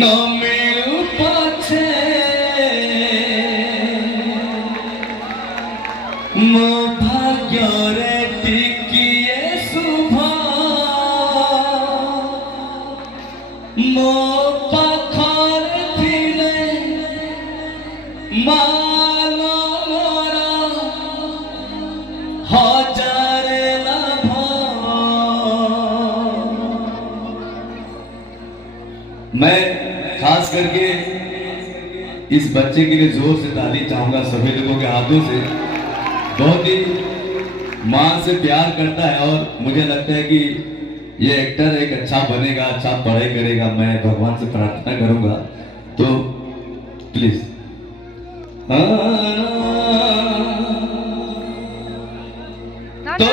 নমের পাছে মো ভাগ্যরে টিকিয়ে শুভ মো পাখরে থিলে মাল মোর হজারে লাভ। मैं खास करके इस बच्चे के लिए जोर से ताली चाहूंगा सभी लोगों के हाथों से। बहुत ही मां से प्यार करता है और मुझे लगता है कि ये एक्टर एक अच्छा बनेगा, अच्छा पढ़ाई करेगा। मैं भगवान से प्रार्थना करूंगा, तो प्लीज। तो